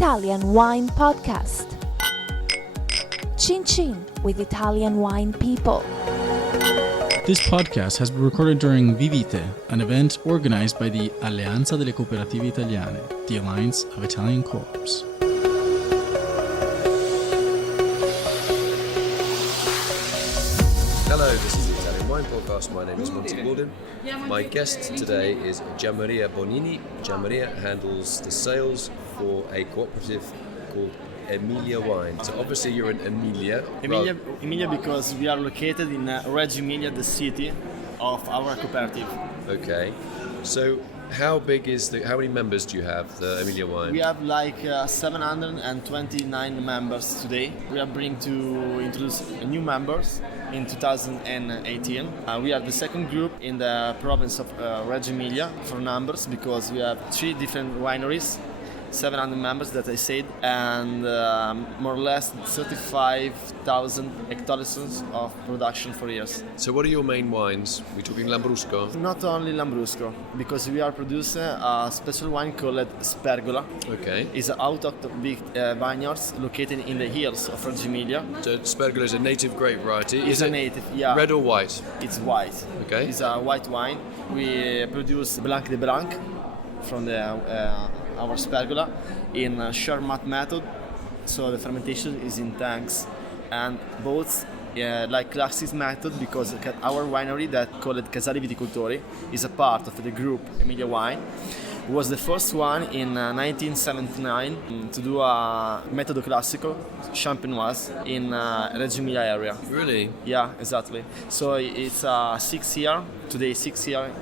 Italian Wine Podcast. Chin Chin with Italian wine people. This podcast has been recorded during Vivite, an event organized by the Alleanza delle Cooperative Italiane, the Alliance of Italian Co-ops. Hello, this is the Italian Wine Podcast. My name is Monty Waldin. My guest today is Gian Maria Bonini. Gian Maria handles the sales for a cooperative called Emilia Wine. So obviously you're in Emilia. Emilia because we are located in Reggio Emilia, the city of our cooperative. Okay. So how many members do you have, the Emilia Wine? We have like 729 members today. We are bringing to introduce new members in 2018. We are the second group in the province of Reggio Emilia for numbers because we have 3 different wineries, 700 members that I said, and more or less 35,000 hectoliters of production for years. So what are your main wines? We're talking Lambrusco? Not only Lambrusco, because we are producing a special wine called Spergola. Okay. It's out of the big vineyards located in the hills of Reggio Emilia. So Spergola is a native grape variety. It's a native, yeah. Red or white? It's white. Okay. It's a white wine. We produce Blanc de Blanc from our Spergola in a Charmat method, so the fermentation is in tanks, and both like classic method because our winery that called Casali Viticultori is a part of the group Emilia Wine. Was the first one in 1979 to do a metodo classico champenoise in Reggio Emilia area. Really? Yeah, exactly. So it's 6 year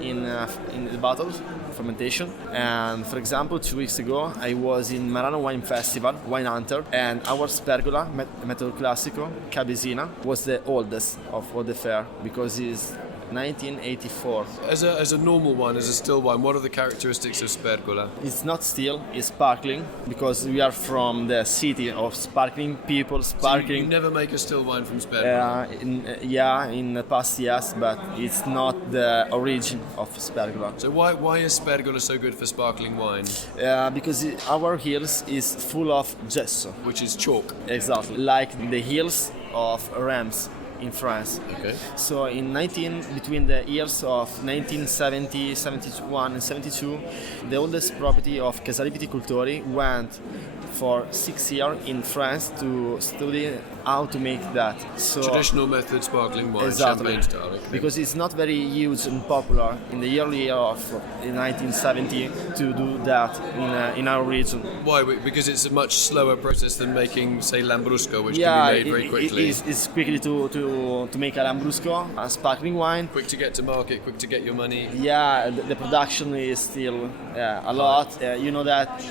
in the bottle fermentation. And for example, 2 weeks ago I was in Marano Wine Festival, Wine Hunter, and our Spergola metodo classico Cabesina was the oldest of all the fair because it's 1984. As a normal wine, as a still wine, what are the characteristics of Spergola? It's not still, it's sparkling because we are from the city of sparkling people, sparkling. So you never make a still wine from Spergola? In the past yes, but it's not the origin of Spergola. So why is Spergola so good for sparkling wine? Because our hills is full of gesso. Which is chalk. Exactly, like the hills of Reims in France. Okay. So between the years of 1970, 71 and 72, the oldest property of Casali Viticultori went for 6 years in France to study how to make that. So traditional method sparkling wine, exactly. Champagne style. Okay. Because it's not very used and popular in the early year of 1970 to do that in our region. Why? Because it's a much slower process than making, say, Lambrusco, which can be made very quickly. It's quickly to make a Lambrusco, a sparkling wine. Quick to get to market, quick to get your money. Yeah, the production is still a lot. You know that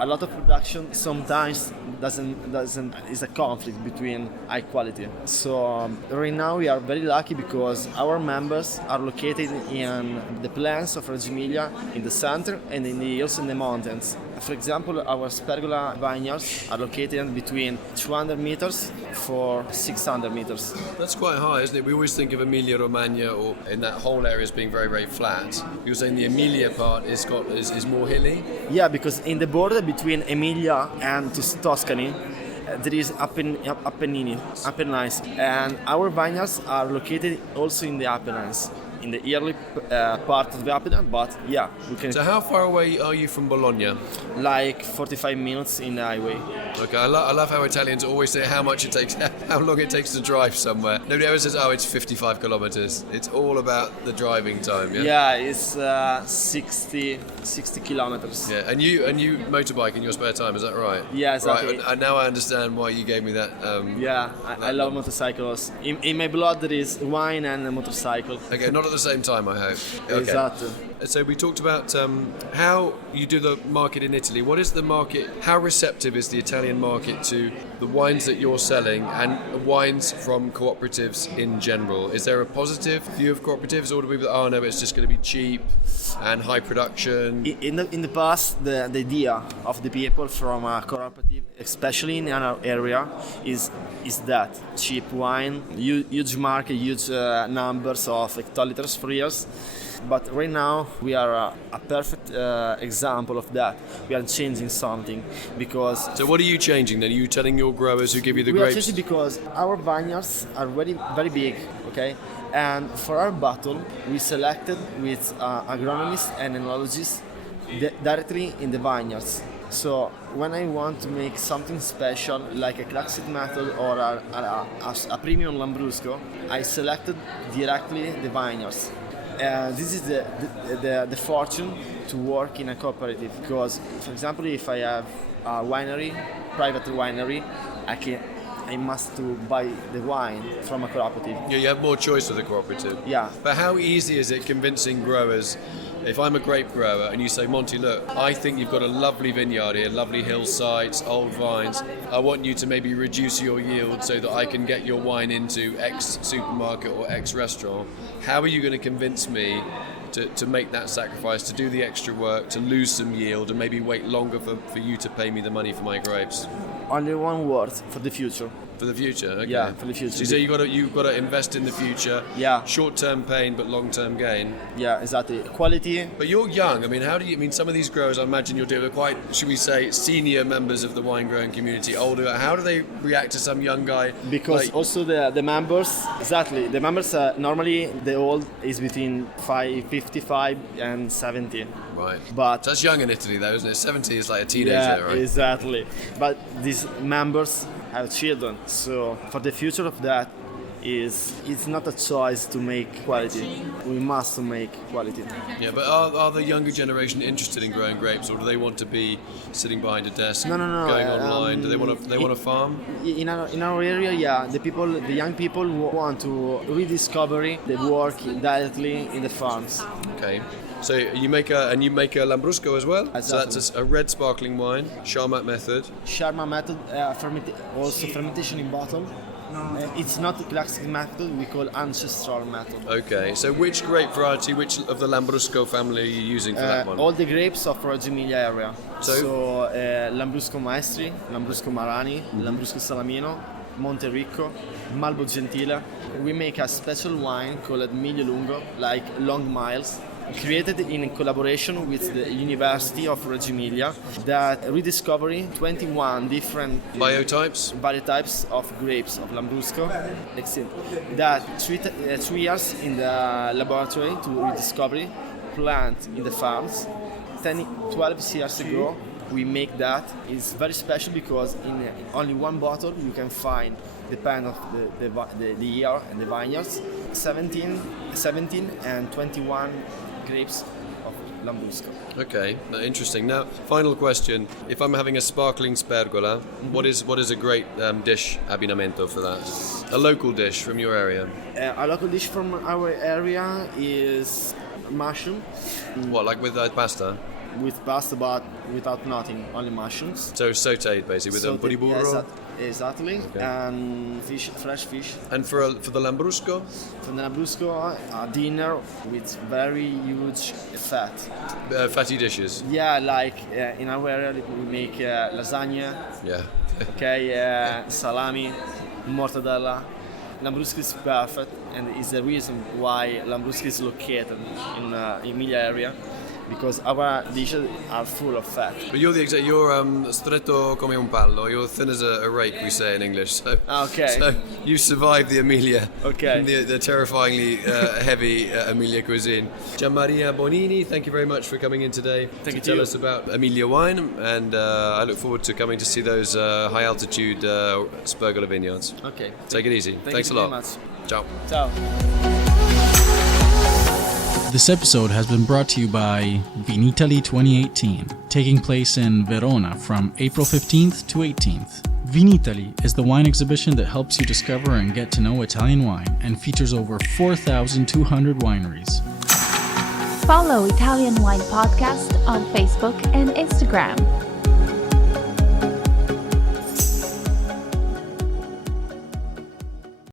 a lot of production sometimes doesn't is a conflict between high quality. So right now we are very lucky because our members are located in the plains of Reggio Emilia, in the center and in the hills and the mountains. For example, our Spergola vineyards are located between 200 meters for 600 meters. That's quite high, isn't it? We always think of Emilia Romagna or in that whole area as being very, very flat. You're saying the Emilia part is more hilly? Yeah, because in the border between Emilia and Tuscany, there is Apennines, and our vineyards are located also in the Apennines, in the early part of the Apennines, but yeah, we can. So how far away are you from Bologna? Like 45 minutes in the highway. Okay, I love how Italians always say how long it takes to drive somewhere. Nobody ever says, oh, it's 55 kilometers. It's all about the driving time, yeah? Yeah, it's 60 kilometers. Yeah, and you motorbike in your spare time, is that right? Yeah, exactly. Right, and now I understand why you gave me that. Yeah, I love motorcycles. In my blood there is wine and a motorcycle. Okay, not at the same time, I hope. Okay. Exactly. So we talked about how you do the market in Italy. What is the market? How receptive is the Italian market to the wines that you're selling and wines from cooperatives in general? Is there a positive view of cooperatives, or do people, oh no, it's just going to be cheap and high production? In the past, the idea of the people from a cooperative, especially in our area, is that cheap wine, huge market, huge numbers of hectoliters for years. But right now we are a perfect example of that. We are changing something because So what are you changing then? Are you telling your growers who give you the we are grapes? changing because our vineyards are very big, okay? And for our bottle, we selected with agronomists and enologists directly in the vineyards. So when I want to make something special, like a classic method or a premium Lambrusco, I selected directly the vineyards. This is the fortune to work in a cooperative because, for example, if I have a winery, private winery, I must to buy the wine from a cooperative. Yeah, you have more choice with a cooperative. Yeah. But how easy is it convincing growers? If I'm a grape grower and you say, Monty, look, I think you've got a lovely vineyard here, lovely hillsides, old vines. I want you to maybe reduce your yield so that I can get your wine into X supermarket or X restaurant. How are you going to convince me to make that sacrifice, to do the extra work, to lose some yield and maybe wait longer for you to pay me the money for my grapes? Only one word: for the future. For the future, okay. Yeah, for the future. So you've got to invest in the future. Yeah. Short-term pain, but long-term gain. Yeah, exactly. Quality. But you're young. I mean, how do you? I mean, some of these growers, I imagine you're doing quite, should we say, senior members of the wine growing community, older. How do they react to some young guy? Because like, also the members, exactly. The members normally the old is between 55 and 70. Right. But So that's young in Italy, though, isn't it? 70 is like a teenager, yeah, right? exactly. But these members have children, so for the future of that it's not a choice to make quality. We must make quality. Yeah, but are the younger generation interested in growing grapes, or do they want to be sitting behind a desk, No. going online? Do they want to farm? In our area, yeah, the young people want to rediscover the work directly in the farms. Okay. So you make a Lambrusco as well. Exactly. So that's a red sparkling wine, Charmat method. Sharma method, also fermentation in bottle. It's not the classic method, we call ancestral method. Okay. So which grape variety, which of the Lambrusco family are you using for that one? All the grapes of Reggio Emilia area. So- Lambrusco Maestri, Lambrusco Marani, Lambrusco Salamino, Montericco, Malbo Gentile. We make a special wine called Miglio Lungo, like long miles, created in collaboration with the University of Reggio Emilia that rediscovering 21 different Biotypes? varieties of grapes of Lambrusco. That 3 years in the laboratory to rediscover plant in the farms. 12 years ago we make that. It's very special because in only one bottle you can find, depending of the year and the vineyards, 17 and 21 grapes of Lambrusco. Okay, interesting. Now, final question: if I'm having a sparkling Spergola, what is a great dish abbinamento for that? A local dish from your area. A local dish from our area is mushroom What, like with pasta? with pasta, but without nothing, only mushrooms. So sautéed basically with So puri burro. exactly, Okay. and fresh fish. And for the Lambrusco, From the Lambrusco, a dinner with very huge fat. fatty dishes. Yeah, like in our area we make lasagna, Yeah. okay, salami, mortadella. Lambrusco is perfect, and is the reason why Lambrusco is located in Emilia area, because our dishes are full of fat. But you're stretto come un pallo. You're thin as a rake, we say in English. So, Okay. So you survived the Emilia. Okay. The terrifyingly heavy Emilia cuisine. Gian Maria Bonini, thank you very much for coming in today to tell us about Emilia Wine, and I look forward to coming to see those high altitude Spergola vineyards. Okay. Take it easy. Thanks a you lot. very much. Ciao. Ciao. This episode has been brought to you by Vinitaly 2018, taking place in Verona from April 15th to 18th. Vinitaly is the wine exhibition that helps you discover and get to know Italian wine and features over 4,200 wineries. Follow Italian Wine Podcast on Facebook and Instagram.